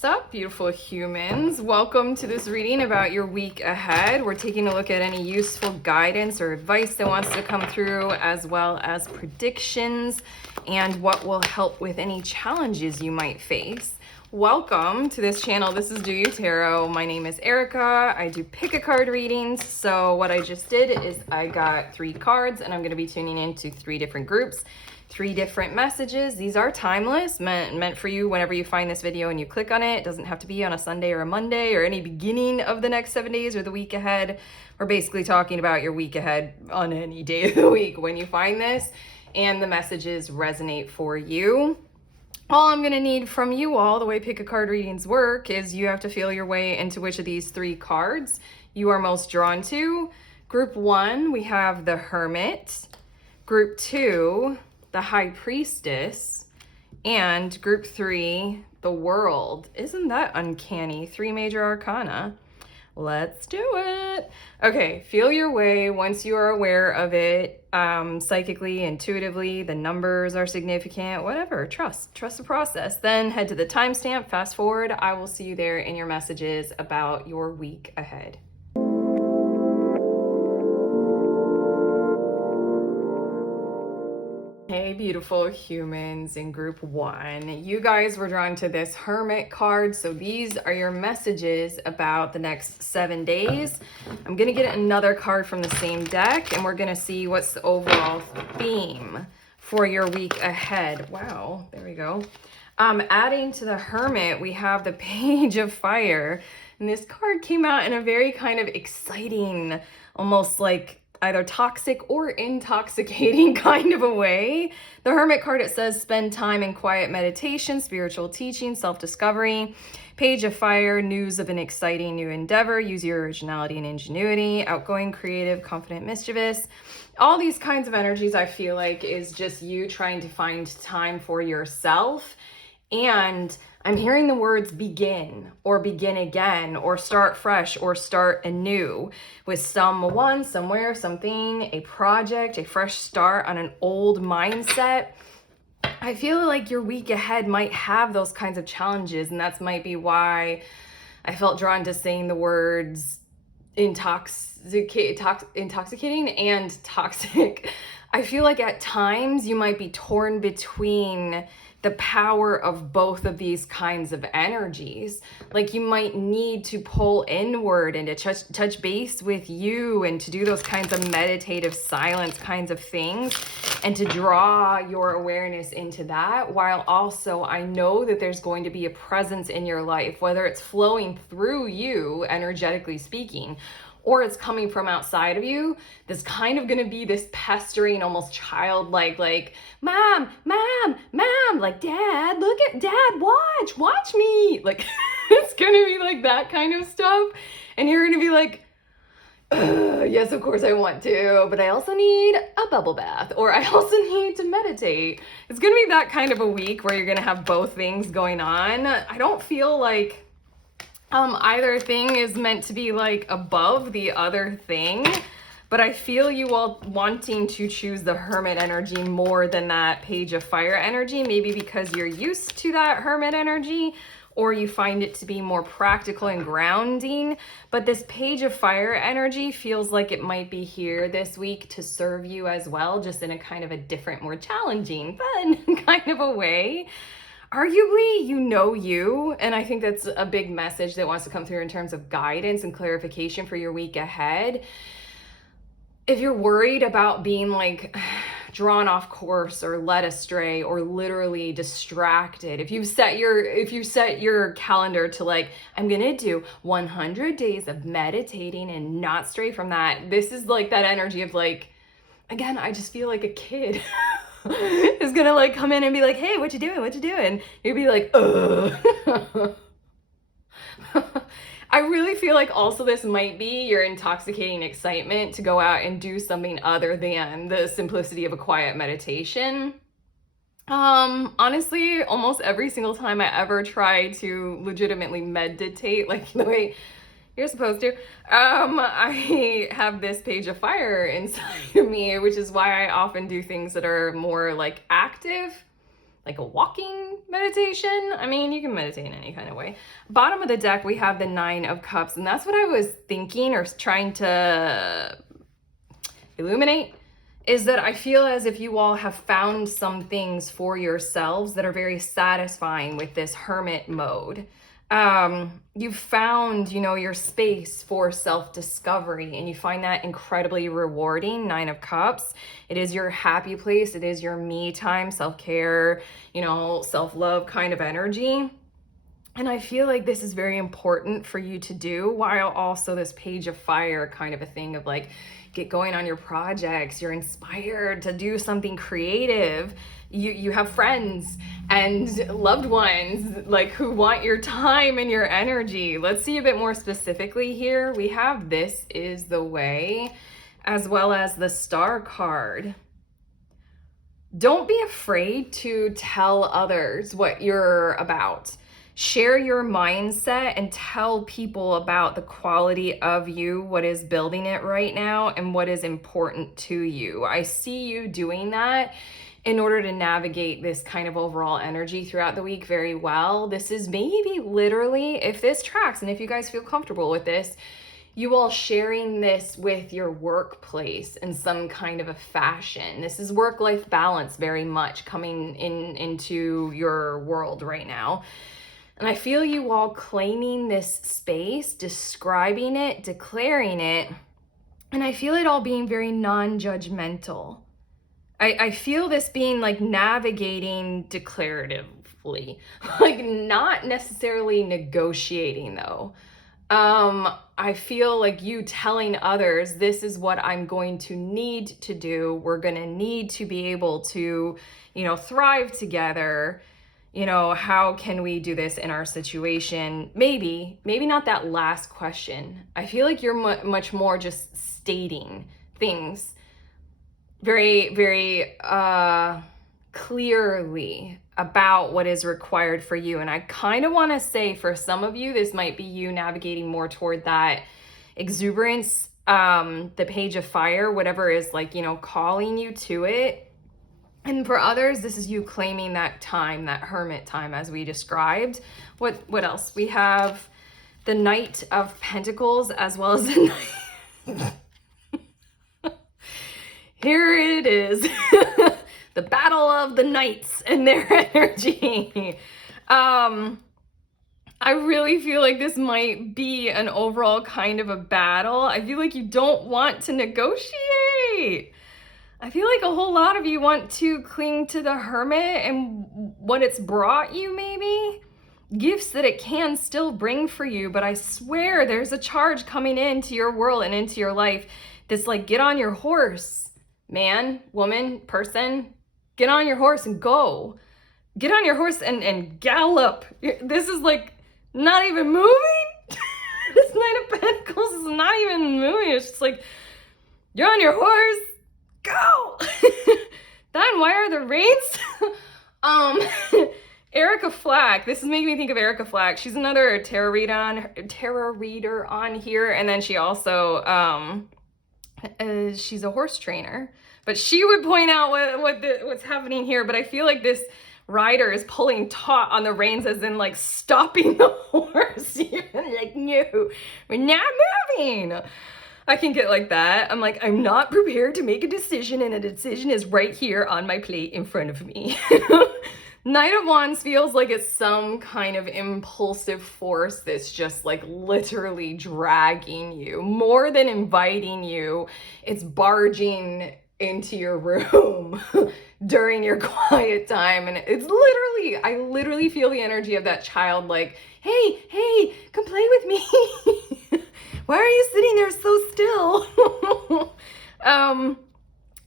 What's up, beautiful humans? Welcome to this reading about your week ahead. We're taking a look at any useful guidance or advice that wants to come through, as well as predictions and what will help with any challenges you might face. Welcome to this channel. This is Do You Tarot. My name is Erica. I do pick a card readings. So what I just did is I got 3 cards and I'm going to be tuning into 3 different groups. 3 different messages. These are timeless, meant for you whenever you find this video and you click on it. It doesn't have to be on a Sunday or a Monday or any beginning of the next 7 days or the week ahead. We're basically talking about your week ahead on any day of the week when you find this and the messages resonate for you. All I'm going to need from you all, the way pick a card readings work, is you have to feel your way into which of these 3 cards you are most drawn to. Group 1, we have the Hermit. Group 2, the High Priestess, and group 3, the World. Isn't that uncanny? 3 major arcana. Let's do it. Okay, feel your way once you are aware of it, psychically, intuitively, the numbers are significant, whatever, trust the process. Then head to the timestamp, fast forward. I will see you there in your messages about your week ahead. Hey, beautiful humans in group 1. You guys were drawn to this Hermit card, so these are your messages about the next 7 days. I'm gonna get another card from the same deck, and we're gonna see what's the overall theme for your week ahead. Wow, there we go. Adding to the Hermit, we have the Page of Fire, and this card came out in a very kind of exciting, almost like either toxic or intoxicating kind of a way. The Hermit card, it says spend time in quiet meditation, spiritual teaching, self-discovery. Page of Fire, news of an exciting new endeavor, use your originality and ingenuity, outgoing, creative, confident, mischievous. All these kinds of energies I feel like is just you trying to find time for yourself. And I'm hearing the words begin or begin again or start fresh or start anew with someone, somewhere, something, a project, a fresh start on an old mindset. I feel like your week ahead might have those kinds of challenges, and that might be why I felt drawn to saying the words intoxicating and toxic. I feel like at times you might be torn between the power of both of these kinds of energies. Like you might need to pull inward and to touch base with you and to do those kinds of meditative silence kinds of things and to draw your awareness into that, while also I know that there's going to be a presence in your life, whether it's flowing through you, energetically speaking, or it's coming from outside of you, there's kind of gonna be this pestering, almost childlike, like, mom, like, dad, look at dad, watch me. Like, it's gonna be like that kind of stuff. And you're gonna be like, yes, of course I want to, but I also need a bubble bath, or I also need to meditate. It's gonna be that kind of a week where you're gonna have both things going on. I don't feel like either thing is meant to be like above the other thing, but I feel you all wanting to choose the Hermit energy more than that Page of Fire energy, maybe because you're used to that Hermit energy, or you find it to be more practical and grounding. But this Page of Fire energy feels like it might be here this week to serve you as well, just in a kind of a different, more challenging, fun kind of a way. Arguably, you know you, and I think that's a big message that wants to come through in terms of guidance and clarification for your week ahead. If you're worried about being like drawn off course or led astray or literally distracted, if you set your calendar to like, I'm gonna do 100 days of meditating and not stray from that, this is like that energy of like, again, I just feel like a kid is gonna like come in and be like, hey, what you doing? You'd be like, ugh. I really feel like also this might be your intoxicating excitement to go out and do something other than the simplicity of a quiet meditation. Honestly, almost every single time I ever try to legitimately meditate, like the way you're supposed to, I have this Page of Fire inside of me, which is why I often do things that are more like active, like a walking meditation. I mean, you can meditate in any kind of way. Bottom of the deck, we have the Nine of Cups, and that's what I was thinking or trying to illuminate, is that I feel as if you all have found some things for yourselves that are very satisfying with this hermit mode. You've found, you know, your space for self-discovery, and you find that incredibly rewarding. Nine of Cups. It is your happy place. It is your me time, self-care, you know, self-love kind of energy. And I feel like this is very important for you to do, while also this Page of Fire kind of a thing of like, get going on your projects. You're inspired to do something creative. You have friends and loved ones like who want your time and your energy. Let's see a bit more specifically here. We have This Is the Way, as well as the Star card. Don't be afraid to tell others what you're about. Share your mindset and tell people about the quality of you, what is building it right now, and what is important to you. I see you doing that in order to navigate this kind of overall energy throughout the week very well. This is maybe literally, if this tracks and if you guys feel comfortable with this, you all sharing this with your workplace in some kind of a fashion. This is work-life balance very much coming into your world right now. And I feel you all claiming this space, describing it, declaring it, and I feel it all being very non-judgmental. I feel this being like navigating declaratively, like not necessarily negotiating though. I feel like you telling others, this is what I'm going to need to do. We're going to need to be able to, you know, thrive together. You know, how can we do this in our situation? Maybe not that last question. I feel like you're much more just stating things very, very clearly about what is required for you. And I kind of want to say for some of you, this might be you navigating more toward that exuberance, the Page of Fire, whatever is like, you know, calling you to it. And for others, this is you claiming that time, that hermit time, as we described. What else? We have the Knight of Pentacles, as well as the Knight. Here it is. The battle of the knights and their energy. I really feel like this might be an overall kind of a battle. I feel like you don't want to negotiate. I feel like a whole lot of you want to cling to the hermit and what it's brought you, maybe. Gifts that it can still bring for you, but I swear there's a charge coming into your world and into your life that's like, get on your horse, man, woman, person, get on your horse and go. Get on your horse and gallop. This is like not even moving. This Knight of Pentacles is not even moving. It's just like, you're on your horse. Go! Then why are the reins? Erica Flack. This is making me think of Erica Flack. She's another tarot reader on here, and then she also she's a horse trainer. But she would point out what's happening here. But I feel like this rider is pulling taut on the reins, as in like stopping the horse. Like, no, we're not moving. I can get like that. I'm like, I'm not prepared to make a decision, and a decision is right here on my plate in front of me. Knight of Wands feels like it's some kind of impulsive force that's just like literally dragging you. More than inviting you, it's barging into your room during your quiet time. And it's literally, I literally feel the energy of that child like, hey, come play with me. Why are you sitting there so still?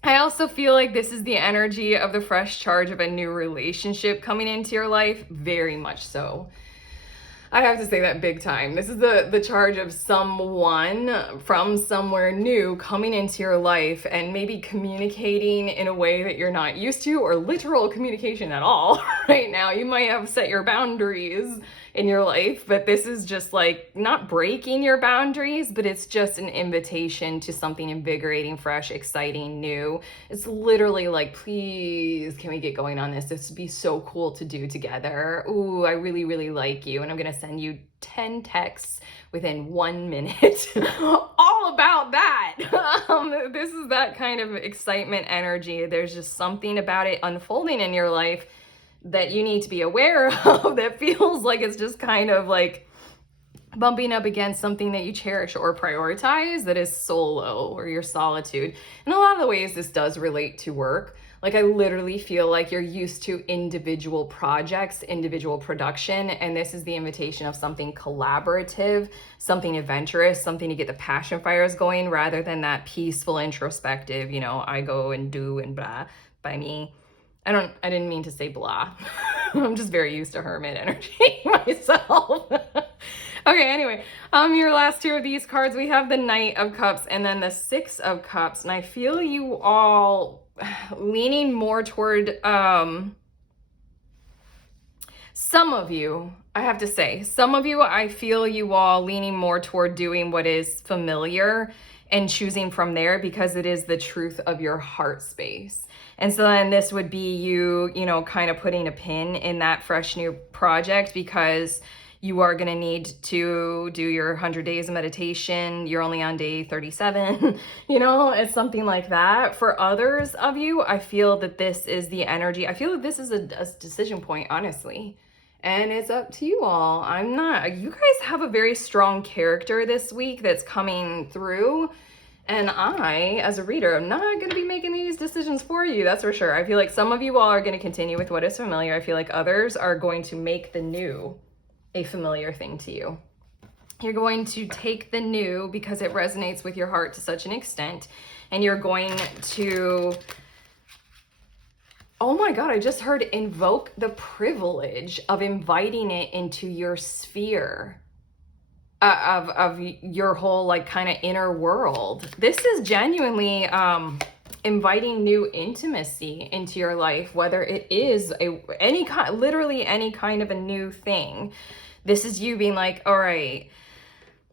I also feel like this is the energy of the fresh charge of a new relationship coming into your life. Very much so. I have to say that big time. This is the charge of someone from somewhere new coming into your life and maybe communicating in a way that you're not used to, or literal communication at all right now. You might have set your boundaries. in your life, but this is just like not breaking your boundaries, but it's just an invitation to something invigorating, fresh, exciting, new. It's literally like, please, can we get going on this? This would be so cool to do together. Ooh, I really, really like you. And I'm going to send you 10 texts within 1 minute all about that. This is that kind of excitement energy. There's just something about it unfolding in your life that you need to be aware of that feels like it's just kind of like bumping up against something that you cherish or prioritize, that is solo or your solitude. In a lot of the ways this does relate to work. Like, I literally feel like you're used to individual projects, individual production, and this is the invitation of something collaborative, something adventurous, something to get the passion fires going, rather than that peaceful, introspective, you know, I go and do and blah by me. I didn't mean to say blah. I'm just very used to Hermit energy myself. Okay, anyway, your last two of these cards, we have the Knight of Cups and then the Six of Cups. And I feel you all leaning more toward, some of you, I have to say, some of you, I feel you all leaning more toward doing what is familiar and choosing from there because it is the truth of your heart space. And so then this would be you, you know, kind of putting a pin in that fresh new project because you are going to need to do your 100 days of meditation. You're only on day 37, you know, it's something like that. For others of you, I feel that this is the energy. I feel that this is a decision point, honestly. And it's up to you all. You guys have a very strong character this week that's coming through. And I, as a reader, am not going to be making these decisions for you, that's for sure. I feel like some of you all are going to continue with what is familiar. I feel like others are going to make the new a familiar thing to you. You're going to take the new because it resonates with your heart to such an extent. And you're going to, oh my God, I just heard invoke the privilege of inviting it into your sphere. Of your whole like kind of inner world. This is genuinely inviting new intimacy into your life, whether it is literally any kind of a new thing. This is you being like, all right,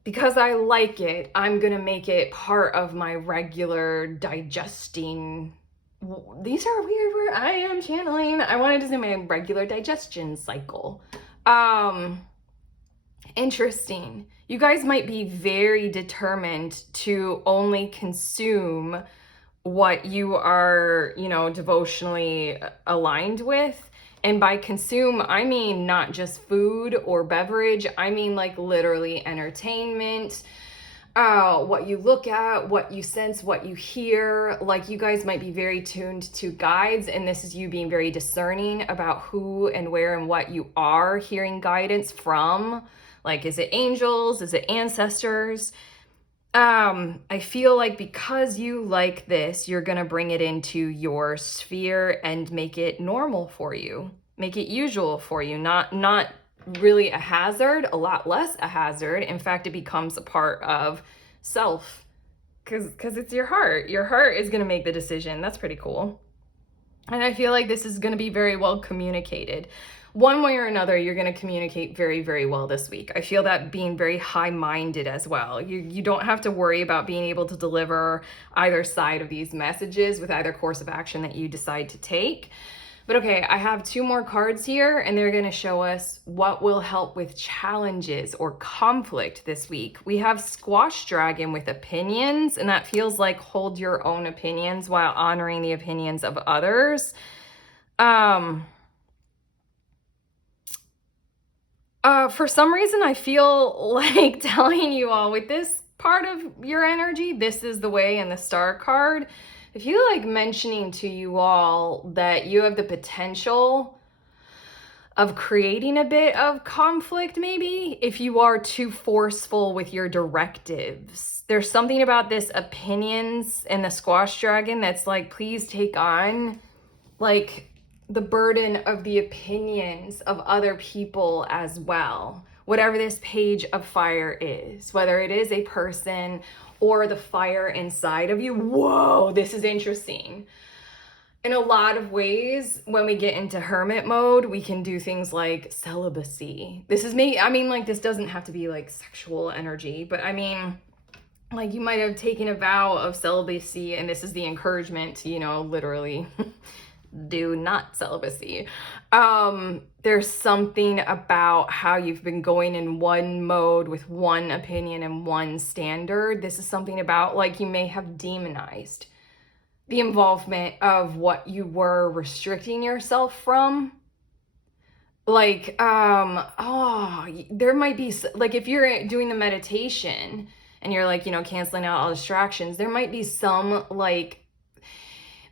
because I like it, I'm gonna make it part of my regular digesting. These are weird words. I am channeling. I wanted to say my regular digestion cycle. Interesting. You guys might be very determined to only consume what you are, you know, devotionally aligned with. And by consume, I mean not just food or beverage. I mean like literally entertainment, what you look at, what you sense, what you hear. Like, you guys might be very tuned to guides, and this is you being very discerning about who and where and what you are hearing guidance from. Like, is it angels? Is it ancestors? I feel like because you like this, you're going to bring it into your sphere and make it normal for you. Make it usual for you. Not really a hazard, a lot less a hazard. In fact, it becomes a part of self because it's your heart. Your heart is going to make the decision. That's pretty cool. And I feel like this is going to be very well communicated. One way or another, you're going to communicate very, very well this week. I feel that being very high-minded as well. You don't have to worry about being able to deliver either side of these messages with either course of action that you decide to take. But okay, I have two more cards here, and they're going to show us what will help with challenges or conflict this week. We have Squash Dragon with opinions, and that feels like hold your own opinions while honoring the opinions of others. For some reason, I feel like telling you all with this part of your energy, this is the way in the Star card. I feel like mentioning to you all that you have the potential of creating a bit of conflict, maybe, if you are too forceful with your directives. There's something about this opinions and the Squash Dragon that's like, please take on, like, the burden of the opinions of other people as well. Whatever this page of fire is, whether it is a person or the fire inside of you. Whoa, this is interesting. In a lot of ways, when we get into hermit mode, we can do things like celibacy. This is me. I mean, like, this doesn't have to be like sexual energy, but I mean, like, you might have taken a vow of celibacy, and this is the encouragement to, literally do not celibacy. There's something about how you've been going in one mode with one opinion and one standard. This is something about, like, you may have demonized the involvement of what you were restricting yourself from. Like, there might be, like, if you're doing the meditation and you're like, canceling out all distractions, there might be some like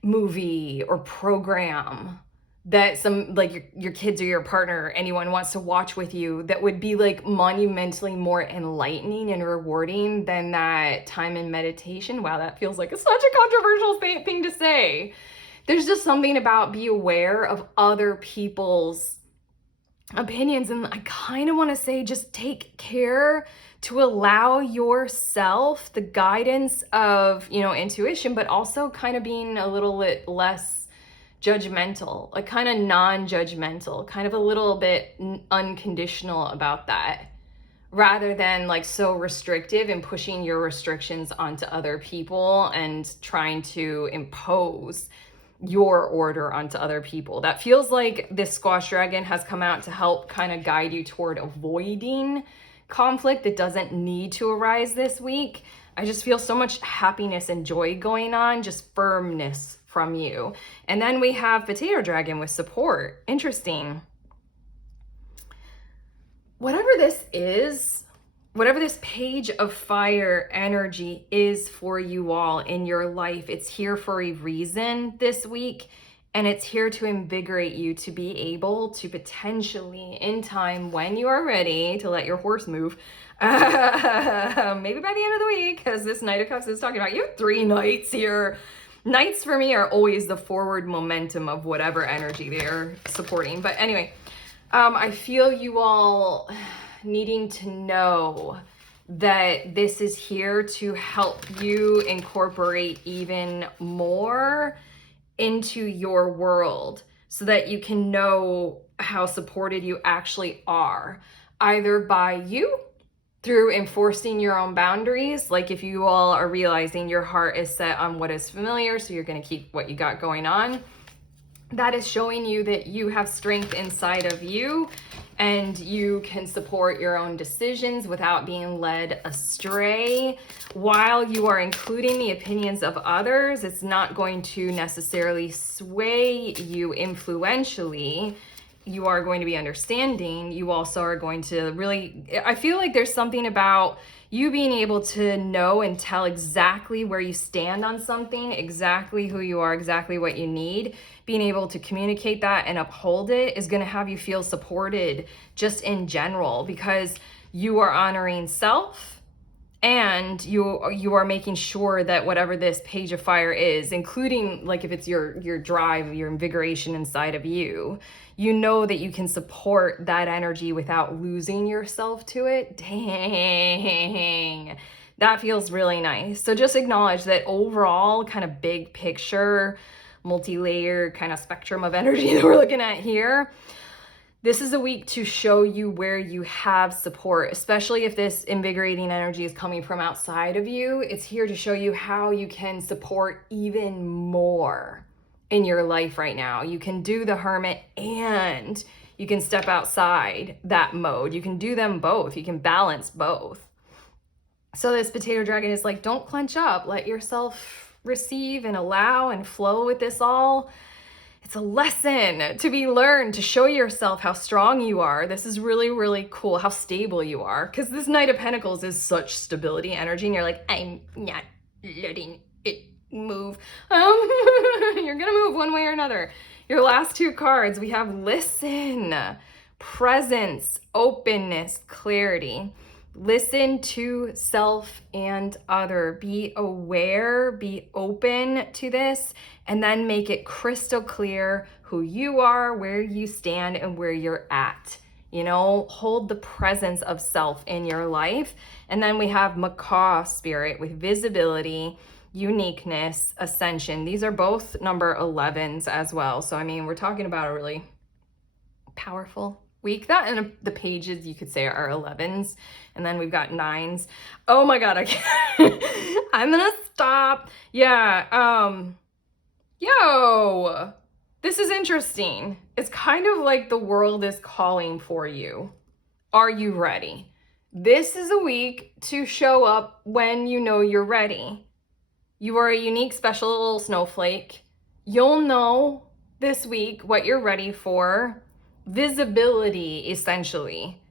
movie or program that some, like, your kids or your partner or anyone wants to watch with you that would be like monumentally more enlightening and rewarding than that time in meditation. Wow, that feels like such a controversial thing to say. There's just something about be aware of other people's opinions, and I kind of want to say just take care to allow yourself the guidance of, intuition, but also kind of being a little bit less judgmental, like kind of non-judgmental, kind of a little bit unconditional about that, rather than like so restrictive and pushing your restrictions onto other people and trying to impose your order onto other people. That feels like this squash dragon has come out to help kind of guide you toward avoiding conflict that doesn't need to arise this week. I just feel so much happiness and joy going on, just firmness from you. And then we have potato dragon with support. Interesting. Whatever this is, whatever this page of fire energy is for you all in your life, it's here for a reason this week. And it's here to invigorate you to be able to potentially, in time, when you are ready to let your horse move, maybe by the end of the week, because this Knight of Cups is talking about, you have 3 knights here. Knights for me are always the forward momentum of whatever energy they're supporting. But anyway, I feel you all needing to know that this is here to help you incorporate even more into your world so that you can know how supported you actually are, either by you through enforcing your own boundaries. Like if you all are realizing your heart is set on what is familiar, so you're going to keep what you got going on, that is showing you that you have strength inside of you and you can support your own decisions without being led astray. While you are including the opinions of others, it's not going to necessarily sway you influentially. You are going to be understanding. You also are going to really, I feel like there's something about you being able to know and tell exactly where you stand on something, exactly who you are, exactly what you need. Being able to communicate that and uphold it is going to have you feel supported just in general, because you are honoring self and you are making sure that whatever this page of fire is, including like if it's your drive, your invigoration inside of you, you know that you can support that energy without losing yourself to it. Dang, that feels really nice. So just acknowledge that overall kind of big picture, multi-layered kind of spectrum of energy that we're looking at here. This is a week to show you where you have support, especially if this invigorating energy is coming from outside of you. It's here to show you how you can support even more in your life right now. You can do the hermit and you can step outside that mode. You can do them both. You can balance both. So this potato dragon is like, don't clench up. Let yourself receive and allow and flow with this all. It's a lesson to be learned, to show yourself how strong you are. This is really, really cool, how stable you are. Because this Knight of Pentacles is such stability energy. And you're like, I'm not letting it move. You're going to move one way or another. Your last 2 cards, we have listen, presence, openness, clarity. Listen to self and other. Be aware, be open to this, and then make it crystal clear who you are, where you stand, and where you're at. Hold the presence of self in your life. And then we have macaw spirit with visibility. uniqueness, ascension. These are both number 11s as well. So, I mean, we're talking about a really powerful week. That and the pages you could say are 11s, and then we've got 9s. Oh my God, I can't. I'm gonna stop. Yeah, yo, this is interesting. It's kind of like the world is calling for you. Are you ready? This is a week to show up when you know you're ready. You are a unique, special little snowflake. You'll know this week what you're ready for. Visibility, essentially,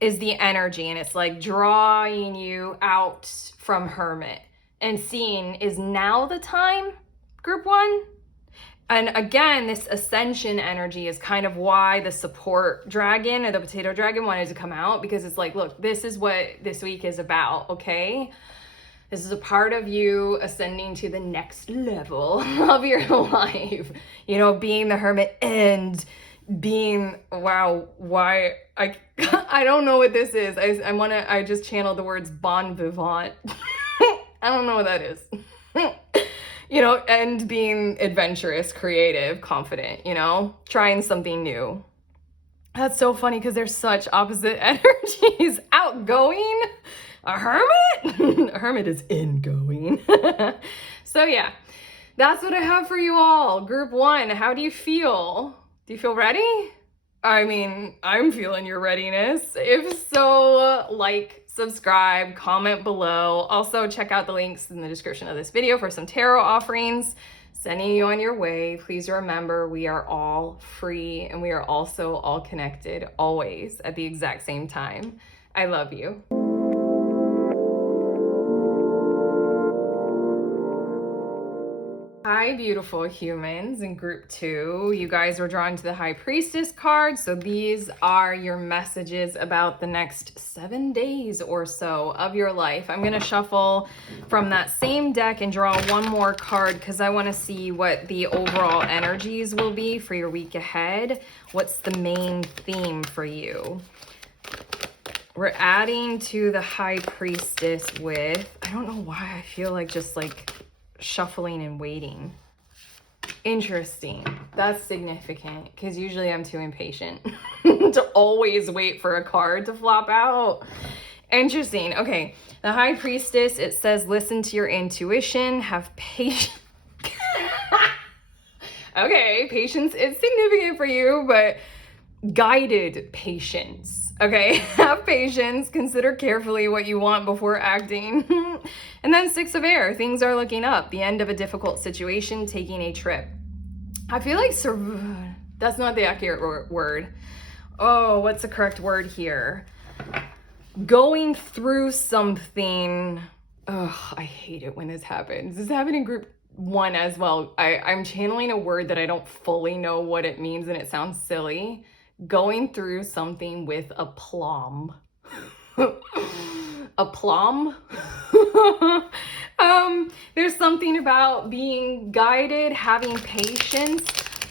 is the energy, and it's like drawing you out from Hermit and seeing, is now the time, group 1? And again, this ascension energy is kind of why the support dragon or the potato dragon wanted to come out, because it's like, look, this is what this week is about, okay? This is a part of you ascending to the next level of your life. You know, being the hermit and being, wow, why, I don't know what this is. I just channeled the words bon vivant. I don't know what that is. You know, and being adventurous, creative, confident, you know, trying something new. That's so funny because they're such opposite energies. Outgoing, a hermit? A hermit is ingoing. So yeah, that's what I have for you all. Group 1, how do you feel? Do you feel ready? I mean, I'm feeling your readiness. If so, like, subscribe, comment below. Also, check out the links in the description of this video for some tarot offerings. Sending you on your way. Please remember, we are all free and we are also all connected always at the exact same time. I love you. Hi, beautiful humans in group 2. You guys were drawn to the High Priestess card. So these are your messages about the next 7 days or so of your life. I'm going to shuffle from that same deck and draw one more card because I want to see what the overall energies will be for your week ahead. What's the main theme for you? We're adding to the High Priestess with, I don't know why I feel like just like shuffling and waiting. Interesting. That's significant because usually I'm too impatient to always wait for a card to flop out. Interesting. Okay. The High Priestess, it says, listen to your intuition, have patience. Okay. Patience is significant for you, but guided patience. Okay, have patience, consider carefully what you want before acting. And then 6 of air, things are looking up, the end of a difficult situation, taking a trip. I feel like that's not the accurate word. Oh, what's the correct word here? Going through something. Oh, I hate it when this happens. This happened in group 1 as well. I'm channeling a word that I don't fully know what it means and it sounds silly. Going through something with aplomb. Aplomb? There's something about being guided, having patience.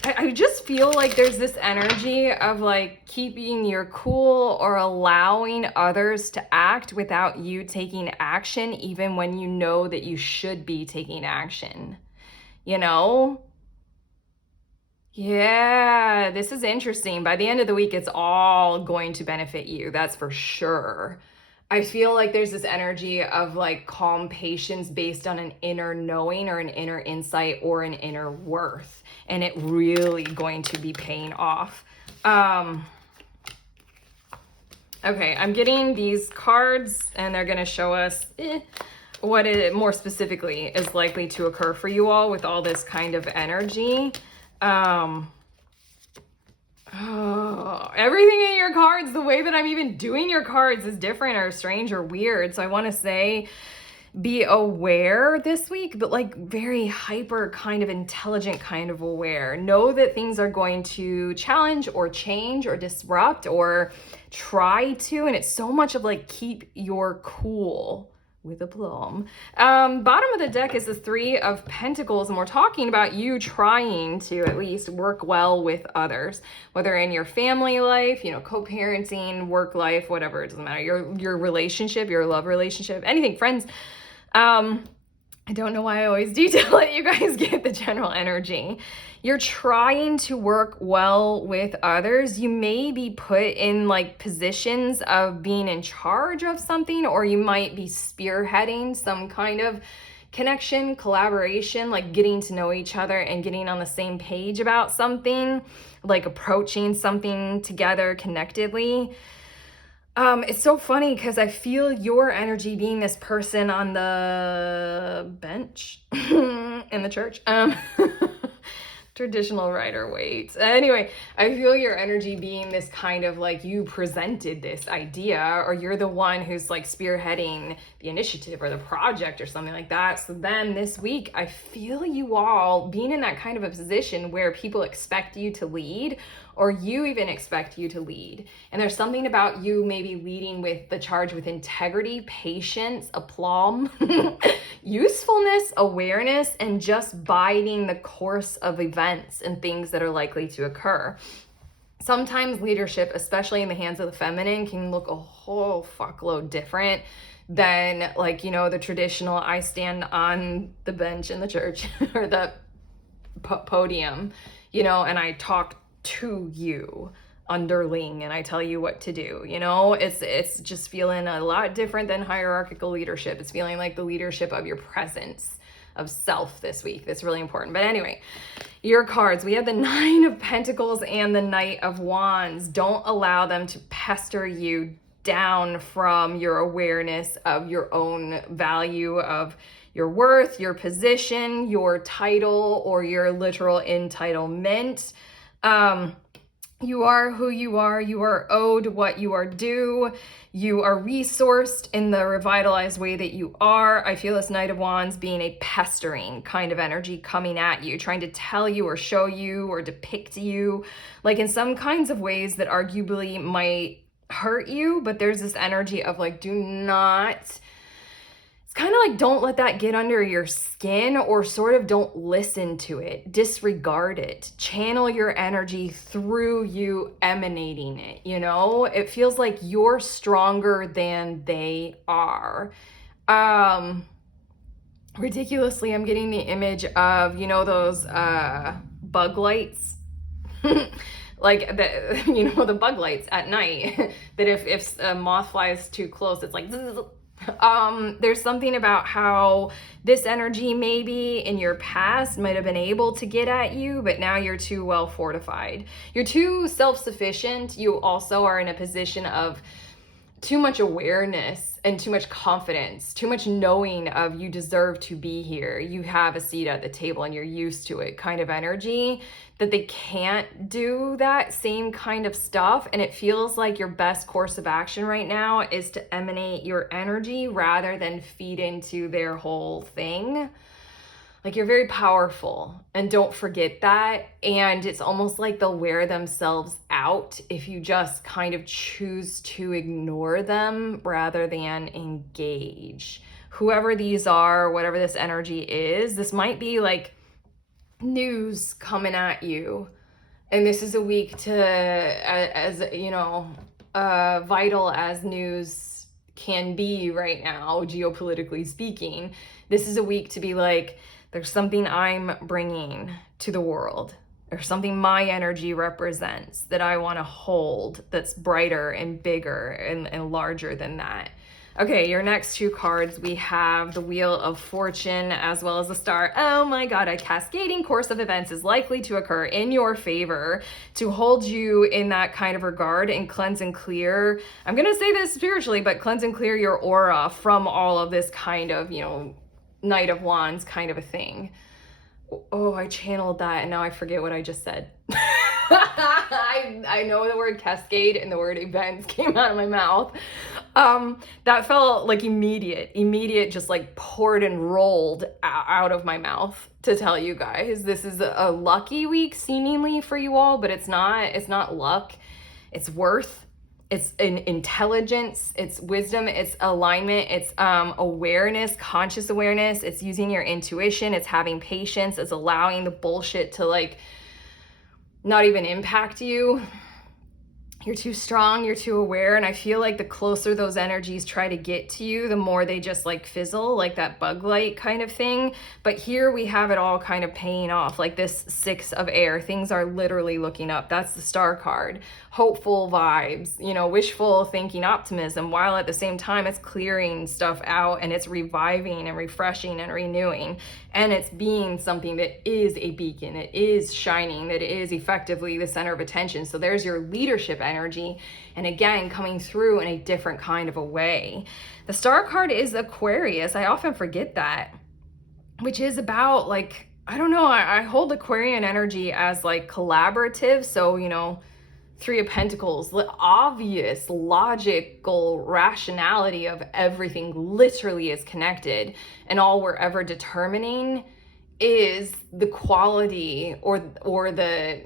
I just feel like there's this energy of like keeping your cool or allowing others to act without you taking action, even when you know that you should be taking action. You know? Yeah, this is interesting. By the end of the week, it's all going to benefit you. That's for sure. I feel like there's this energy of like calm patience based on an inner knowing or an inner insight or an inner worth. And it really going to be paying off. Okay, I'm getting these cards and they're going to show us what it more specifically is likely to occur for you all with all this kind of energy. Everything in your cards, the way that I'm even doing your cards is different or strange or weird. So I want to say be aware this week, but like very hyper kind of intelligent kind of aware. Know that things are going to challenge or change or disrupt or try to, and it's so much of like keep your cool with aplomb. Bottom of the deck is the 3 of Pentacles, and we're talking about you trying to at least work well with others, whether in your family life, you know, co-parenting, work life, whatever, it doesn't matter. Your relationship, your love relationship, anything, friends. I don't know why I always detail it. You guys get the general energy. You're trying to work well with others. You may be put in like positions of being in charge of something, or you might be spearheading some kind of connection, collaboration, like getting to know each other and getting on the same page about something, like approaching something together connectedly. It's so funny because I feel your energy being this person on the bench in the church. Traditional Rider Waite. Anyway, I feel your energy being this kind of like you presented this idea, or you're the one who's like spearheading the initiative or the project or something like that. So then this week, I feel you all being in that kind of a position where people expect you to lead, or you even expect you to lead. And there's something about you maybe leading with the charge with integrity, patience, aplomb, usefulness, awareness, and just biding the course of events and things that are likely to occur. Sometimes leadership, especially in the hands of the feminine, can look a whole fuckload different than like, you know, the traditional I stand on the bench in the church or the podium, you know, and I talk to you underling and I tell you what to do. You know, it's just feeling a lot different than hierarchical leadership. It's feeling like the leadership of your presence of self this week. That's really important. But anyway, your cards, we have the Nine of Pentacles and the Knight of Wands. Don't allow them to pester you down from your awareness of your own value, of your worth, your position, your title, or your literal entitlement. You are who you are. You are owed what you are due. You are resourced in the revitalized way that you are. I feel this Knight of Wands being a pestering kind of energy coming at you, trying to tell you or show you or depict you, like in some kinds of ways that arguably might hurt you. But there's this energy of like, do not... It's kind of like, don't let that get under your skin, or sort of don't listen to it, disregard it, channel your energy through you emanating it, you know? It feels like you're stronger than they are. Ridiculously, I'm getting the image of, you know, those bug lights? Like the, you know, the bug lights at night that if a moth flies too close, it's like zzz. There's something about how this energy maybe in your past might have been able to get at you, but now you're too well fortified. You're too self-sufficient. You also are in a position of too much awareness and too much confidence, too much knowing of you deserve to be here. You have a seat at the table and you're used to it kind of energy, that they can't do that same kind of stuff. And it feels like your best course of action right now is to emanate your energy rather than feed into their whole thing. Like, you're very powerful, and don't forget that. And it's almost like they'll wear themselves out if you just kind of choose to ignore them rather than engage. Whoever these are, whatever this energy is, this might be like news coming at you. And this is a week to, as you know, vital as news can be right now, geopolitically speaking, this is a week to be like, there's something I'm bringing to the world. There's something my energy represents that I want to hold, that's brighter and bigger and larger than that. Okay, your next two cards, we have the Wheel of Fortune as well as the Star. Oh my God, a cascading course of events is likely to occur in your favor to hold you in that kind of regard and cleanse and clear. I'm going to say this spiritually, but cleanse and clear your aura from all of this kind of, you know, Knight of Wands kind of a thing. Oh, I channeled that and now I forget what I just said. I know the word cascade and the word events came out of my mouth. That felt like immediate, just like poured and rolled out of my mouth to tell you guys. This is a lucky week seemingly for you all, but it's not luck. It's worth. It's intelligence, it's wisdom, it's alignment, it's awareness, conscious awareness, it's using your intuition, it's having patience, it's allowing the bullshit to like not even impact you. You're too strong, you're too aware, and I feel like the closer those energies try to get to you, the more they just like fizzle, like that bug light kind of thing. But here we have it all kind of paying off, like this 6 of air. Things are literally looking up. That's the star card. Hopeful vibes, you know, wishful thinking, optimism, while at the same time it's clearing stuff out and it's reviving and refreshing and renewing. And it's being something that is a beacon, it is shining, that it is effectively the center of attention. So there's your leadership energy, and again, coming through in a different kind of a way. The star card is Aquarius. I often forget that, which is about like, I don't know, I hold Aquarian energy as like collaborative. So, you know, 3 of Pentacles, obvious, logical rationality of everything literally is connected, and all we're ever determining is the quality or the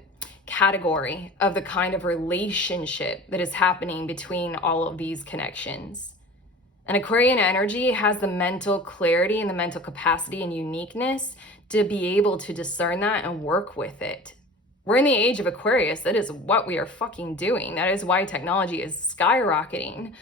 category of the kind of relationship that is happening between all of these connections. And Aquarian energy has the mental clarity and the mental capacity and uniqueness to be able to discern that and work with it. We're in the age of Aquarius. That is what we are fucking doing. That is why technology is skyrocketing,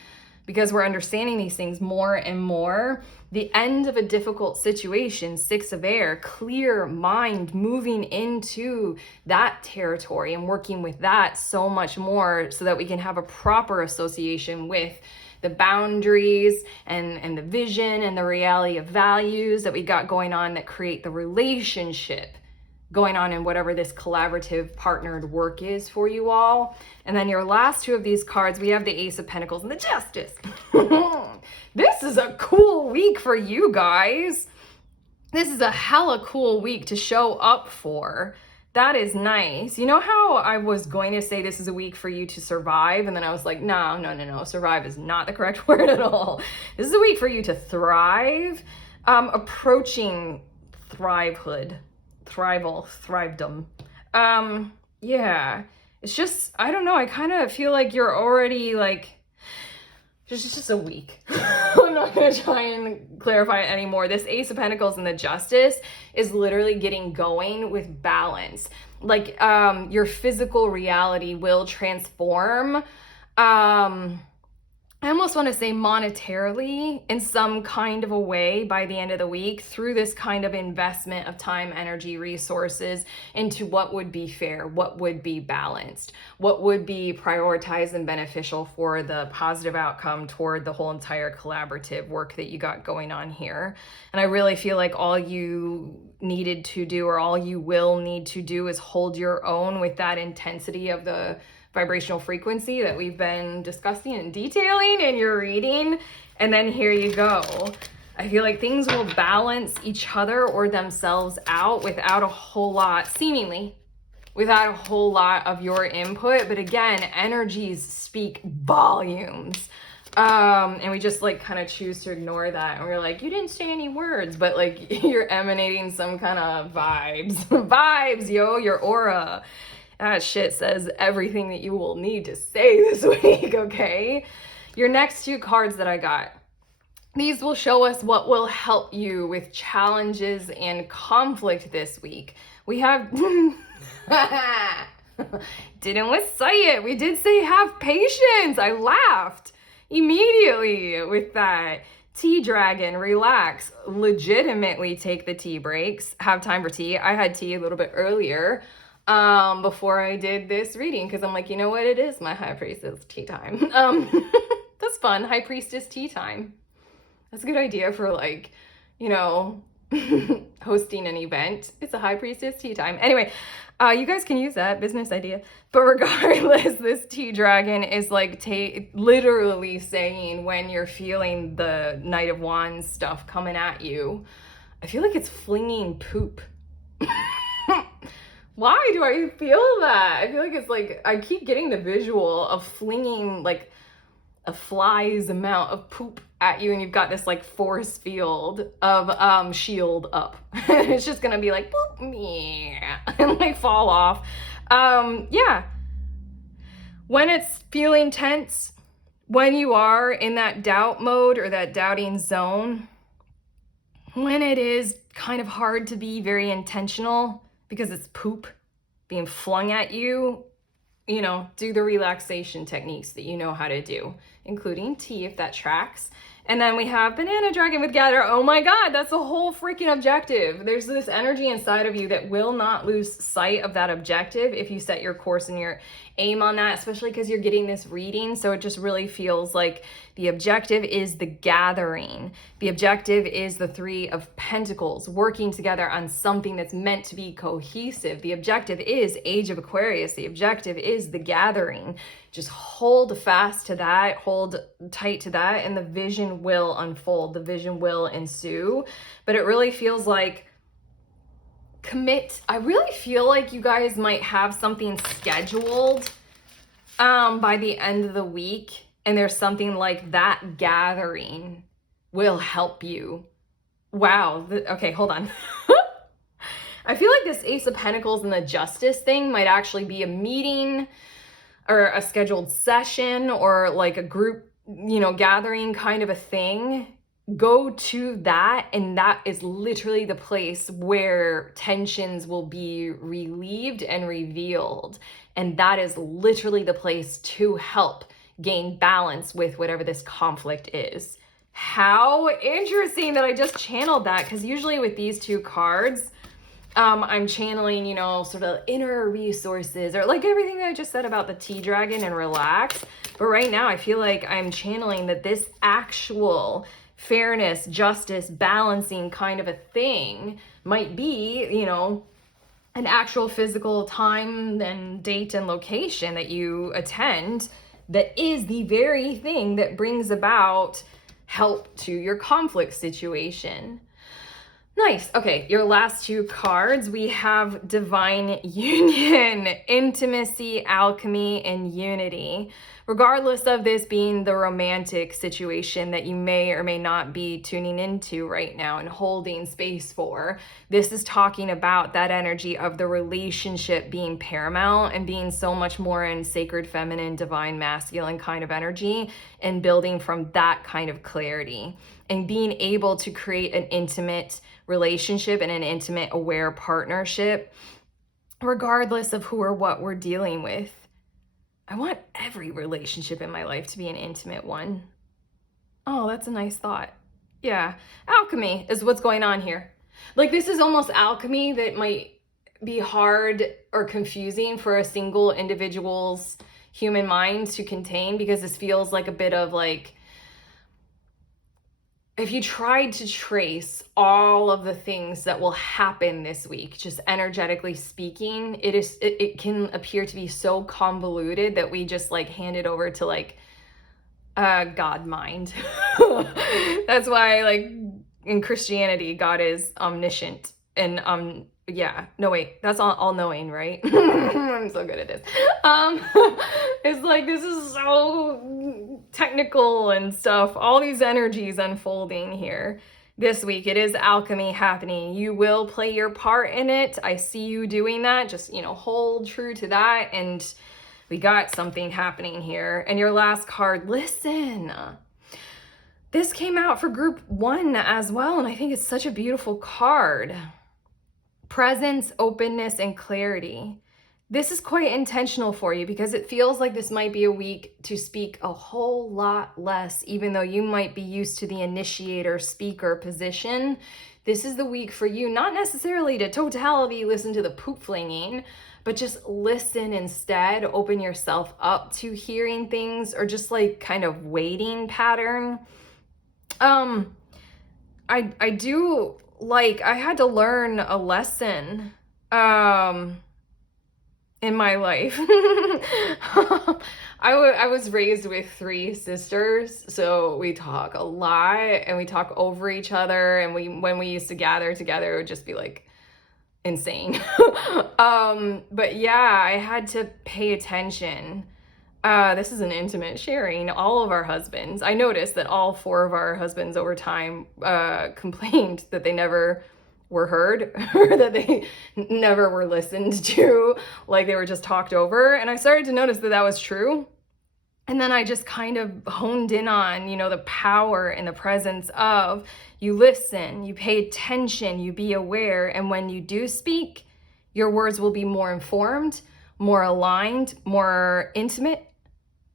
because we're understanding these things more and more. The end of a difficult situation, 6 of air, clear mind, moving into that territory and working with that so much more so that we can have a proper association with the boundaries and the vision and the reality of values that we got going on that create the relationship going on in whatever this collaborative partnered work is for you all. And then your last 2 of these cards, we have the Ace of Pentacles and the Justice. This is a cool week for you guys. This is a hella cool week to show up for. That is nice. You know how I was going to say this is a week for you to survive, and then I was like, no. Survive is not the correct word at all. This is a week for you to thrive, approaching thrivehood. Thrivedom. Yeah, it's just, I don't know, I kind of feel like you're already like, it's just a week. I'm not gonna try and clarify it anymore. This Ace of Pentacles and the Justice is literally getting going with balance. Like, your physical reality will transform, I almost want to say monetarily in some kind of a way by the end of the week through this kind of investment of time, energy, resources into what would be fair, what would be balanced, what would be prioritized and beneficial for the positive outcome toward the whole entire collaborative work that you got going on here. And I really feel like all you needed to do, or all you will need to do, is hold your own with that intensity of the vibrational frequency that we've been discussing and detailing in your reading. And then here you go. I feel like things will balance each other or themselves out without a whole lot, seemingly, without a whole lot of your input. But again, energies speak volumes. And we just like kind of choose to ignore that. And we're like, you didn't say any words, but like you're emanating some kind of vibes. Vibes, yo, your aura. That shit says everything that you will need to say this week, okay? Your next 2 cards that I got, these will show us what will help you with challenges and conflict this week. We have, didn't say it. We did say have patience. I laughed immediately with that. Tea dragon, relax, legitimately take the tea breaks, have time for tea. I had tea a little bit earlier before I did this reading, because I'm like, you know what, it is my High Priestess tea time. That's fun. High Priestess tea time. That's a good idea for, like, you know, hosting an event. It's a High Priestess tea time. Anyway, you guys can use that business idea. But regardless, this tea dragon is like literally saying when you're feeling the Knight of Wands stuff coming at you, I feel like it's flinging poop. Why do I feel that? I feel like it's like, I keep getting the visual of flinging like a fly's amount of poop at you, and you've got this like force field of shield up. It's just gonna be like boop, yeah, and like fall off. Yeah. When it's feeling tense, when you are in that doubt mode or that doubting zone, when it is kind of hard to be very intentional because it's poop being flung at you, do the relaxation techniques that you know how to do, including tea if that tracks. And then we have Banana Dragon with Gather. Oh my God, that's a whole freaking objective. There's this energy inside of you that will not lose sight of that objective if you set your course and your aim on that, especially because you're getting this reading. So it just really feels like the objective is the gathering. The objective is the Three of Pentacles, working together on something that's meant to be cohesive. The objective is Age of Aquarius. The objective is the gathering. Just hold fast to that, hold tight to that, and the vision will unfold. The vision will ensue. But it really feels like commit. I really feel like you guys might have something scheduled by the end of the week, and there's something like that gathering will help you. Wow. Okay, hold on. I feel like this Ace of Pentacles and the Justice thing might actually be a meeting or a scheduled session or like a group, gathering kind of a thing. Go to that, and that is literally the place where tensions will be relieved and revealed. And that is literally the place to help gain balance with whatever this conflict is. How interesting that I just channeled that, because usually with these two cards, I'm channeling, sort of inner resources, or like everything that I just said about the Tea Dragon and relax. But right now I feel like I'm channeling that this actual fairness, justice, balancing kind of a thing might be, an actual physical time and date and location that you attend that is the very thing that brings about help to your conflict situation. Nice. Okay, your last two cards, we have Divine Union, Intimacy, Alchemy, and Unity. Regardless of this being the romantic situation that you may or may not be tuning into right now and holding space for, this is talking about that energy of the relationship being paramount and being so much more in sacred feminine, divine masculine kind of energy, and building from that kind of clarity and being able to create an intimate relationship and an intimate, aware partnership, regardless of who or what we're dealing with. I want every relationship in my life to be an intimate one. Oh, that's a nice thought. Yeah, alchemy is what's going on here. Like, this is almost alchemy that might be hard or confusing for a single individual's human mind to contain, because this feels like a bit of like, if you tried to trace all of the things that will happen this week, just energetically speaking, it can appear to be so convoluted that we just like hand it over to like God mind. That's why, like, in Christianity, God is omniscient and that's all knowing, right? I'm so good at this. It's like, this is so technical and stuff. All these energies unfolding here this week. It is alchemy happening. You will play your part in it. I see you doing that. Just, hold true to that. And we got something happening here. And your last card, listen. This came out for group 1 as well. And I think it's such a beautiful card. Presence, openness, and clarity. This is quite intentional for you, because it feels like this might be a week to speak a whole lot less, even though you might be used to the initiator speaker position. This is the week for you, not necessarily to totality listen to the poop flinging, but just listen instead. Open yourself up to hearing things, or just like kind of waiting pattern. I do, like, I had to learn a lesson in my life. I was raised with 3 sisters, so we talk a lot and we talk over each other, and when we used to gather together, it would just be like insane. But yeah, I had to pay attention. This is an intimate sharing. All of our husbands, I noticed that all 4 of our husbands over time complained that they never were heard, or that they never were listened to, like they were just talked over. And I started to notice that that was true. And then I just kind of honed in on, the power and the presence of, you listen, you pay attention, you be aware. And when you do speak, your words will be more informed, more aligned, more intimate,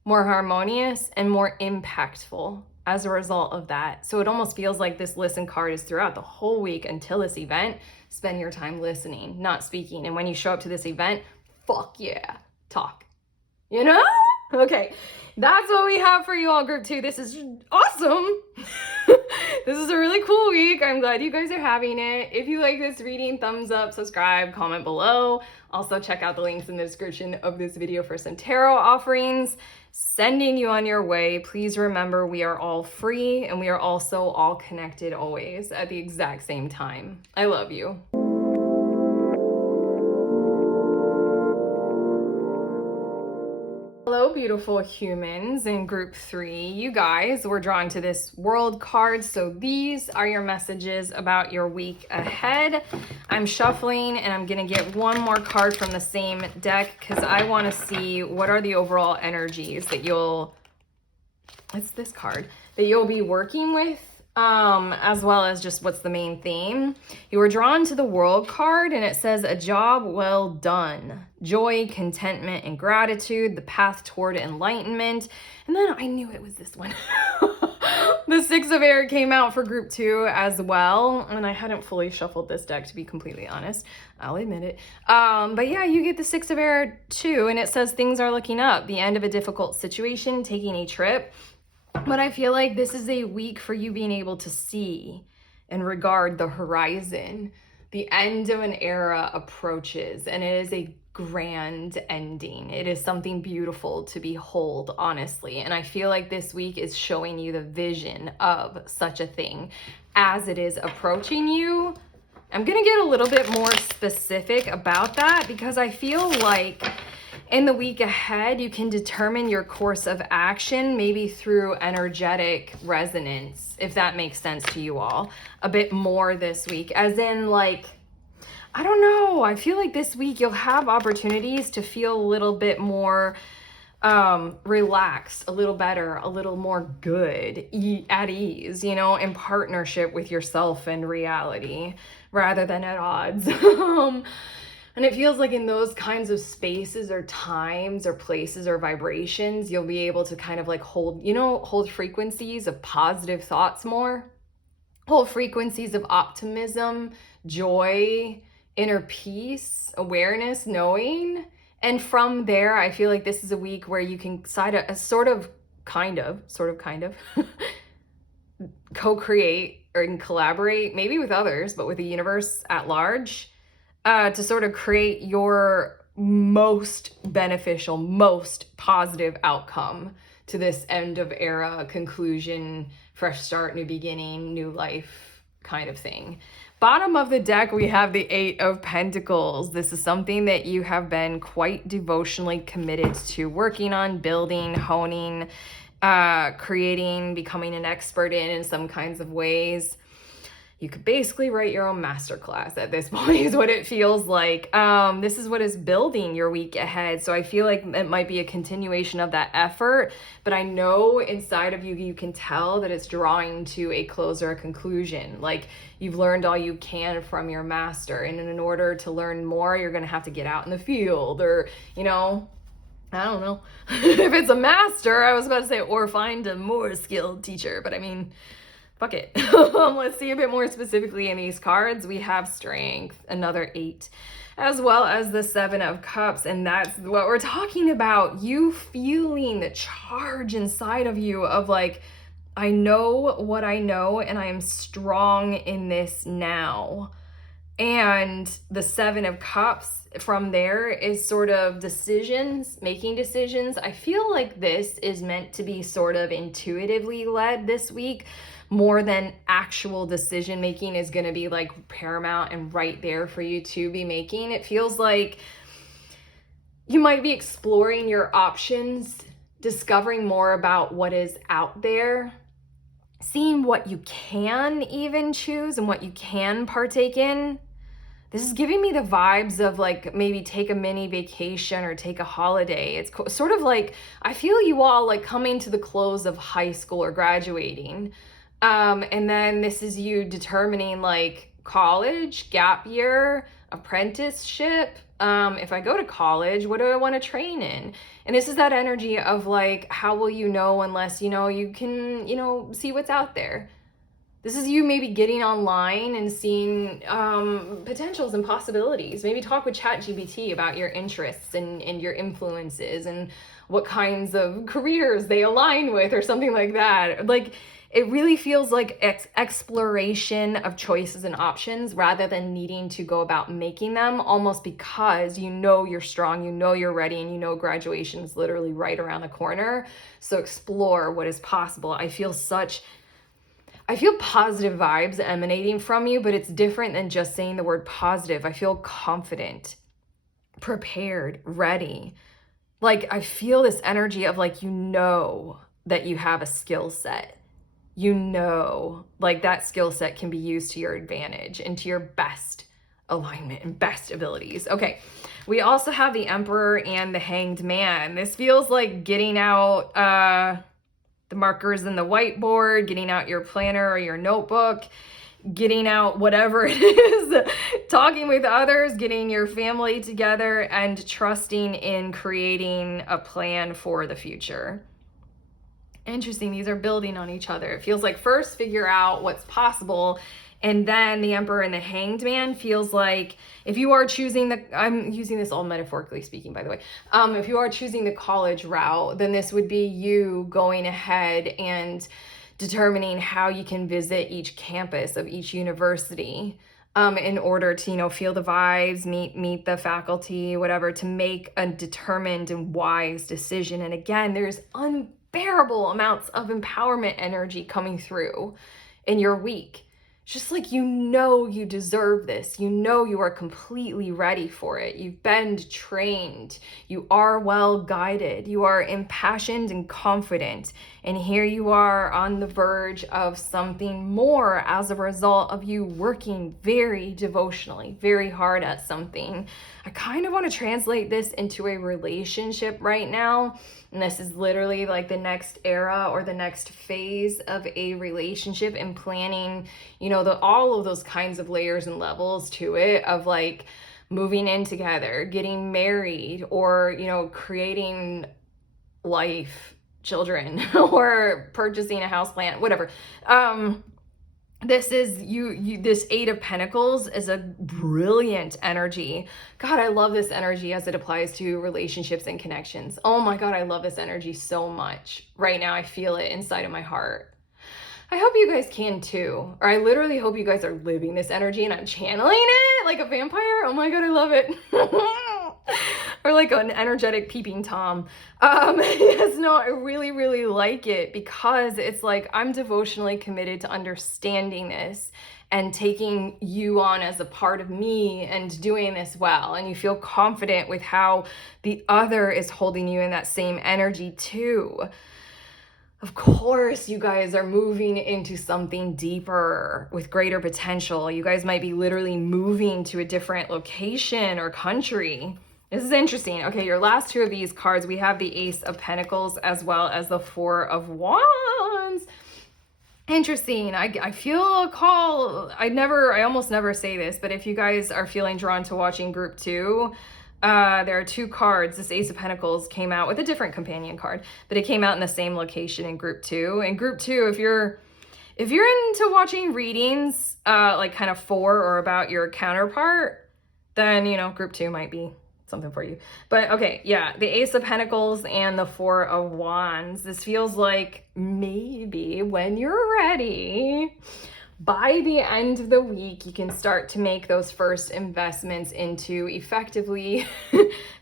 more harmonious, and more impactful as a result of that. So it almost feels like this listen card is throughout the whole week until this event. Spend your time listening, not speaking. And when you show up to this event, fuck yeah, talk. You know? Okay, that's what we have for you all, group 2. This is awesome. This is a really cool week. I'm glad you guys are having it. If you like this reading, thumbs up, subscribe, comment below. Also check out the links in the description of this video for some tarot offerings. Sending you on your way. Please remember, we are all free and we are also all connected always at the exact same time. I love you. Hello, beautiful humans in group 3. You guys were drawn to this world card, so these are your messages about your week ahead. I'm shuffling and I'm gonna get one more card from the same deck because I want to see what are the overall energies that it's this card, that you'll be working with, as well as just what's the main theme. You were drawn to the World card and it says a job well done, joy, contentment, and gratitude, the path toward enlightenment. And then I knew it was this one. The 6 of Air came out for group 2 as well, and I hadn't fully shuffled this deck, to be completely honest. I'll admit it. But yeah, you get the 6 of Air too, and it says things are looking up, the end of a difficult situation, taking a trip. But I feel like this is a week for you being able to see and regard the horizon. The end of an era approaches, and it is a grand ending. It is something beautiful to behold, honestly. And I feel like this week is showing you the vision of such a thing as it is approaching you. I'm going to get a little bit more specific about that because I feel like in the week ahead, you can determine your course of action, maybe through energetic resonance, if that makes sense to you all, a bit more this week. As in, like, I don't know, I feel like this week you'll have opportunities to feel a little bit more relaxed, a little better, a little more good, at ease, you know, in partnership with yourself and reality rather than at odds. And it feels like in those kinds of spaces or times or places or vibrations, you'll be able to kind of like hold frequencies of positive thoughts more, hold frequencies of optimism, joy, inner peace, awareness, knowing. And from there, I feel like this is a week where you can kind of co-create or collaborate, maybe with others, but with the universe at large, to sort of create your most beneficial, most positive outcome to this end of era, conclusion, fresh start, new beginning, new life kind of thing. Bottom of the deck, we have the 8 of Pentacles. This is something that you have been quite devotionally committed to working on, building, honing, creating, becoming an expert in some kinds of ways. You could basically write your own masterclass at this point is what it feels like. This is what is building your week ahead. So I feel like it might be a continuation of that effort, but I know inside of you, you can tell that it's drawing to a close or a conclusion. Like you've learned all you can from your master. And in order to learn more, you're going to have to get out in the field or, you know, I don't know. If it's a master, I was about to say, or find a more skilled teacher, but I mean, fuck it. Let's see a bit more specifically in these cards. We have strength, another 8, as well as the 7 of Cups. And that's what we're talking about. You feeling the charge inside of you of like, I know what I know and I am strong in this now. And the 7 of Cups from there is sort of decisions, making decisions. I feel like this is meant to be sort of intuitively led this week, more than actual decision making is going to be like paramount and right there for you to be making. It feels like you might be exploring your options, discovering more about what is out there, seeing what you can even choose and what you can partake in. This is giving me the vibes of like maybe take a mini vacation or take a holiday. It's sort of like, I feel you all like coming to the close of high school or graduating. And then this is you determining like college, gap year, apprenticeship, If I go to college, what do I want to train in? And this is that energy of like, how will you know unless, you can, see what's out there. This is you maybe getting online and seeing potentials and possibilities. Maybe talk with ChatGPT about your interests and your influences and what kinds of careers they align with or something like that. Like, it really feels like exploration of choices and options rather than needing to go about making them, almost because you're strong, you're ready, and graduation is literally right around the corner. So explore what is possible. I feel positive vibes emanating from you, but it's different than just saying the word positive. I feel confident, prepared, ready. Like, I feel this energy of like, that you have a skill set. Like that skill set can be used to your advantage and to your best alignment and best abilities. Okay, we also have the Emperor and the Hanged Man. This feels like getting out the markers and the whiteboard, getting out your planner or your notebook, getting out whatever it is, talking with others, getting your family together, and trusting in creating a plan for the future. Interesting. These are building on each other. It feels like first figure out what's possible, and then the Emperor and the Hanged Man feels like if you are choosing I'm using this all metaphorically speaking, by the way. If you are choosing the college route, then this would be you going ahead and determining how you can visit each campus of each university in order to, feel the vibes, meet the faculty, whatever, to make a determined and wise decision. And again, there's unbearable amounts of empowerment energy coming through in your week. Just like you deserve this. You are completely ready for it. You've been trained. You are well guided. You are impassioned and confident. And here you are on the verge of something more as a result of you working very devotionally, very hard at something. I kind of want to translate this into a relationship right now. And this is literally like the next era or the next phase of a relationship, and planning, all of those kinds of layers and levels to it, of like moving in together, getting married, or, creating life, children, or purchasing a house plant, whatever. This is this Eight of Pentacles is a brilliant energy. God, I love this energy as it applies to relationships and connections. Oh my God, I love this energy so much. Right now, I feel it inside of my heart. I hope you guys can too. Or I literally hope you guys are living this energy and I'm channeling it like a vampire. Oh my God, I love it. Or like an energetic peeping Tom. Yes, no, I really, really like it because it's like I'm devotionally committed to understanding this and taking you on as a part of me and doing this well. And you feel confident with how the other is holding you in that same energy too. Of course, you guys are moving into something deeper with greater potential. You guys might be literally moving to a different location or country. This is interesting. Okay, your last two of these cards, we have the Ace of Pentacles as well as the Four of Wands. Interesting. I feel a call. I almost never say this, but if you guys are feeling drawn to watching group 2, there are two cards. This Ace of Pentacles came out with a different companion card, but it came out in the same location in group 2. In group 2, if you're into watching readings, like kind of for or about your counterpart, then, group 2 might be something for you. But okay, yeah, the Ace of Pentacles and the Four of Wands. This feels like maybe when you're ready, by the end of the week, you can start to make those first investments into effectively,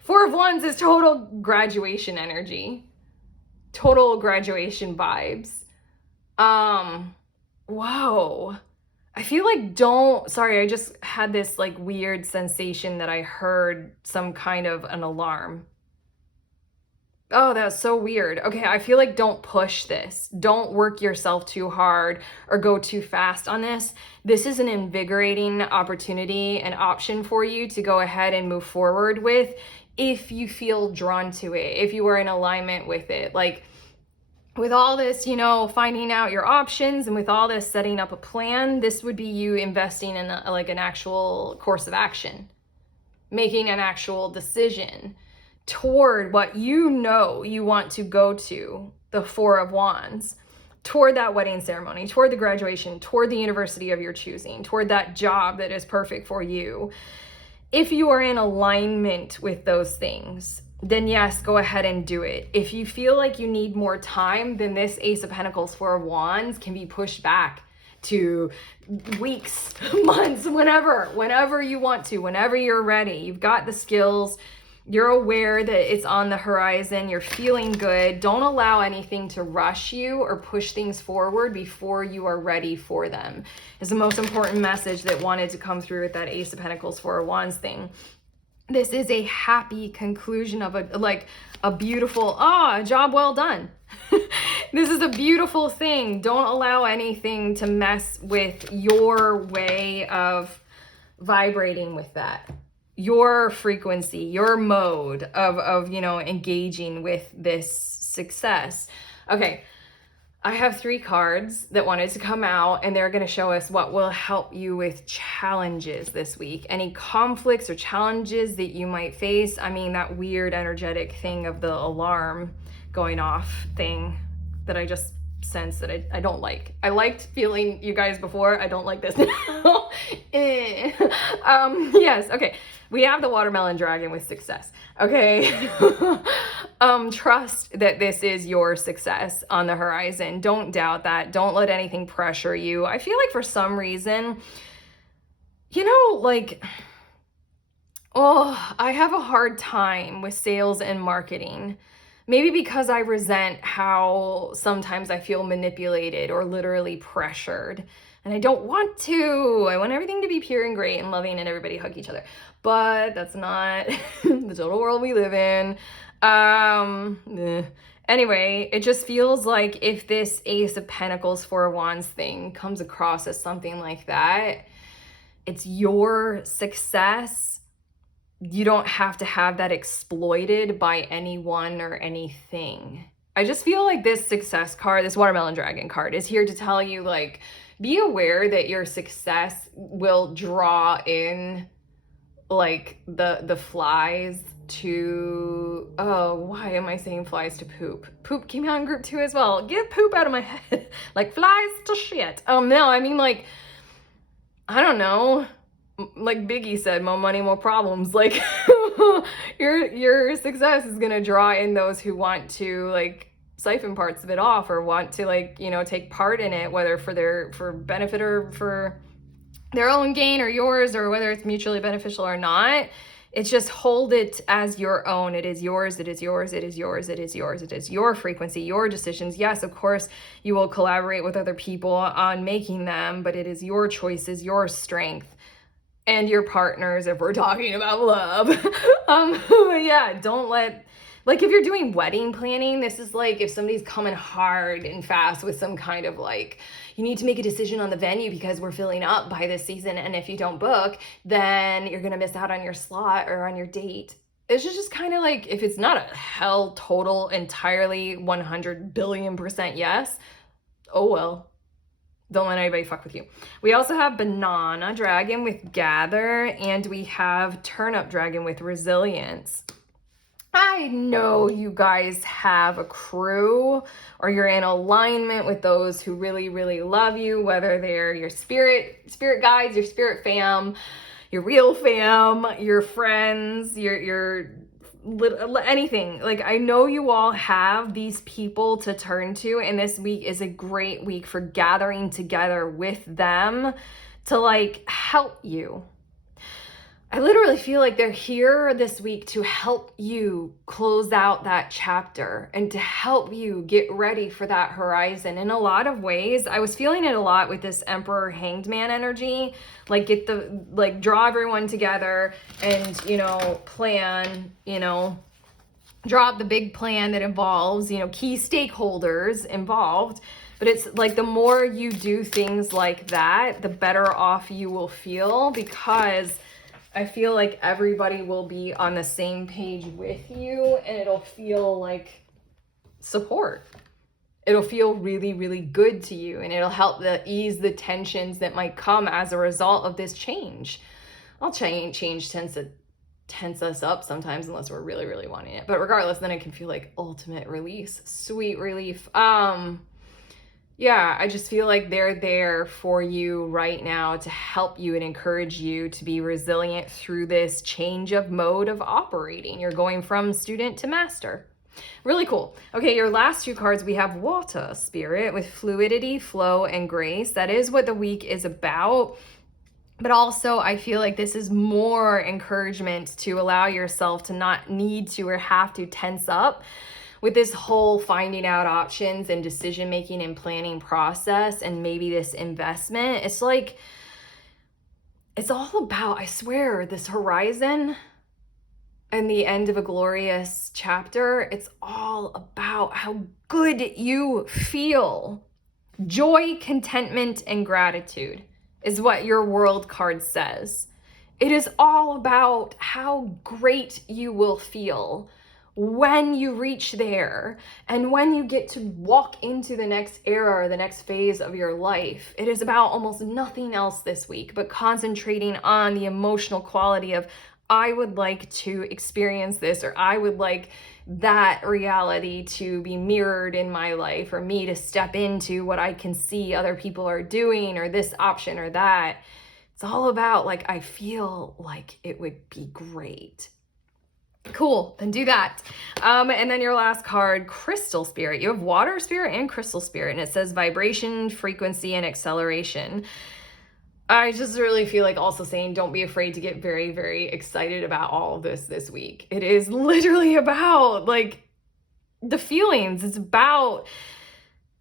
Four of Wands is total graduation energy, total graduation vibes. Whoa. I feel like sorry, I just had this like weird sensation that I heard some kind of an alarm. Oh, that's so weird. Okay, I feel like don't push this. Don't work yourself too hard or go too fast on this. This is an invigorating opportunity, an option for you to go ahead and move forward with if you feel drawn to it, if you are in alignment with it. Like, with all this, finding out your options, and with all this setting up a plan, this would be you investing in an actual course of action. making an actual decision toward what you know you want to go to, the Four of Wands, toward that wedding ceremony, toward the graduation, toward the university of your choosing, toward that job that is perfect for you. If you are in alignment with those things, then yes, go ahead and do it. If you feel like you need more time, then this Ace of Pentacles, Four of Wands can be pushed back to weeks, months, whenever you want to, whenever you're ready. You've got the skills. You're aware that it's on the horizon. You're feeling good. Don't allow anything to rush you or push things forward before you are ready for them. Is the most important message that wanted to come through with that Ace of Pentacles, Four of Wands thing. This is a happy conclusion of a beautiful, a job well done. This is a beautiful thing. Don't allow anything to mess with your way of vibrating with that. Your frequency, your mode of engaging with this success. Okay, I have 3 cards that wanted to come out, and they're going to show us what will help you with challenges this week. Any conflicts or challenges that you might face. I mean, that weird energetic thing of the alarm going off thing that I just sense that I don't like. I liked feeling you guys before. I don't like this now. Yes, okay. We have the watermelon dragon with success. Okay. Trust that this is your success on the horizon. Don't doubt that. Don't let anything pressure you. I feel like for some reason, I have a hard time with sales and marketing. Maybe because I resent how sometimes I feel manipulated or literally pressured. And I don't want to. I want everything to be pure and great and loving and everybody hug each other. But that's not the total world we live in. Anyway, it just feels like if this Ace of Pentacles, Four of Wands thing comes across as something like that, it's your success. You don't have to have that exploited by anyone or anything. I just feel like this success card, this watermelon dragon card, is here to tell you, be aware that your success will draw in the flies to, why am I saying flies to poop? Poop came out in group 2 as well. Get poop out of my head. Flies to shit. No, I mean I don't know. Like Biggie said, more money, more problems. Your success is gonna draw in those who want to siphon parts of it off or want to take part in it, whether for benefit or for their own gain or yours, or whether it's mutually beneficial or not. It's just hold it as your own. It is yours. It is yours. It is yours. It is yours. It is your frequency, your decisions. Yes, of course, you will collaborate with other people on making them, but it is your choices, your strength. And your partners, if we're talking about love. Yeah, don't let, if you're doing wedding planning, this is if somebody's coming hard and fast with some kind of you need to make a decision on the venue because we're filling up by this season. And if you don't book, then you're going to miss out on your slot or on your date. It's just kind of if it's not a hell total, entirely 100 billion% yes, oh well. Don't let anybody fuck with you. We also have banana dragon with gather, and we have turnip dragon with resilience. I know you guys have a crew or you're in alignment with those who really, really love you, whether they're your spirit guides, your spirit fam, your real fam, your friends, your anything. I know you all have these people to turn to, and this week is a great week for gathering together with them to help you. I literally feel like they're here this week to help you close out that chapter and to help you get ready for that horizon. In a lot of ways, I was feeling it a lot with this Emperor Hanged Man energy, draw everyone together and, plan, draw up the big plan that involves, key stakeholders involved. But it's the more you do things like that, the better off you will feel, because I feel like everybody will be on the same page with you, and it'll feel like support. It'll feel really, really good to you, and it'll help ease the tensions that might come as a result of this change. Change tends to tense us up sometimes unless we're really, really wanting it. But regardless, then it can feel like ultimate release, sweet relief. Yeah, I just feel like they're there for you right now to help you and encourage you to be resilient through this change of mode of operating. You're going from student to master. Really cool. Okay, your last two cards, we have Water Spirit with fluidity, flow, and grace. That is what the week is about. But also, I feel like this is more encouragement to allow yourself to not need to or have to tense up with this whole finding out options and decision making and planning process, and maybe this investment. It's like, it's all about, I swear, this horizon and the end of a glorious chapter. It's all about how good you feel. Joy, contentment, and gratitude is what your world card says. It is all about how great you will feel when you reach there and when you get to walk into the next era or the next phase of your life. It is about almost nothing else this week but concentrating on the emotional quality of, I would like to experience this, or I would like that reality to be mirrored in my life, or me to step into what I can see other people are doing, or this option or that. It's all about like, I feel like it would be great. Cool, then do that. And then your last card, Crystal Spirit. You have Water Spirit and Crystal Spirit, and it says vibration, frequency, and acceleration. I just really feel like also saying, don't be afraid to get very, very excited about all of this week. It is literally about like the feelings. It's about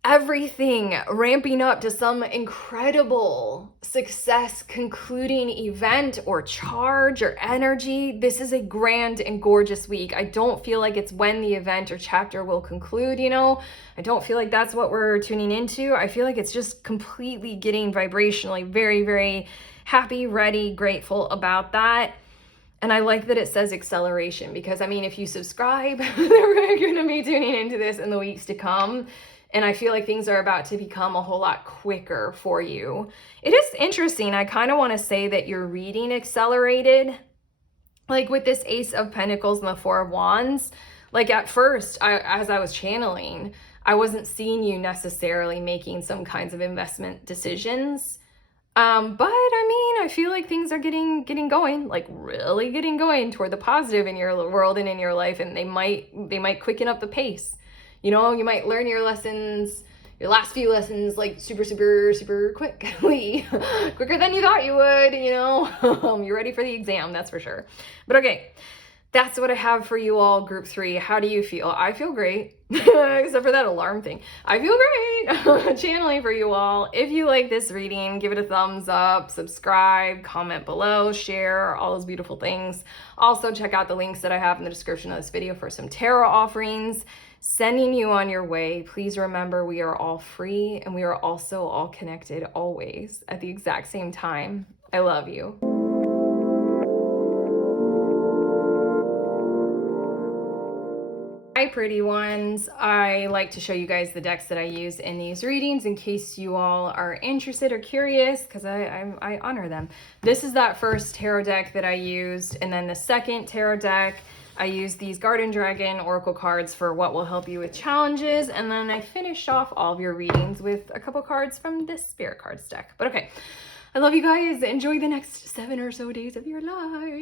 everything ramping up to some incredible success, concluding event or charge or energy. This is a grand and gorgeous week. I don't feel like it's when the event or chapter will conclude, you know. I don't feel like that's what we're tuning into. I feel like it's just completely getting vibrationally very, very happy, ready, grateful about that. And I like that it says acceleration, because I mean, if you subscribe, we're going to be tuning into this in the weeks to come. And I feel like things are about to become a whole lot quicker for you. It is interesting. I kind of want to say that your reading accelerated, like with this Ace of Pentacles and the Four of Wands. Like at first, as I was channeling, I wasn't seeing you necessarily making some kinds of investment decisions. But I mean, I feel like things are getting going, like really getting going toward the positive in your world and in your life. And they might quicken up the pace. You know, you might learn your lessons, your last few lessons, like super, super, super quickly, quicker than you thought you would, you know. You're ready for the exam, that's for sure. But okay, that's what I have for you all, group 3. How do you feel? I feel great, except for that alarm thing. I feel great. Channeling for you all. If you like this reading, give it a thumbs up, subscribe, comment below, share, all those beautiful things. Also, check out the links that I have in the description of this video for some tarot offerings. Sending you on your way. Please remember, we are all free and we are also all connected always at the exact same time. I love you. Hi, pretty ones. I like to show you guys the decks that I use in these readings in case you all are interested or curious, because I honor them. This is that first tarot deck that I used, and then the second tarot deck, I use these Garden Dragon Oracle cards for what will help you with challenges, and then I finish off all of your readings with a couple cards from this Spirit Cards deck. But okay, I love you guys. Enjoy the next 7 or so days of your life.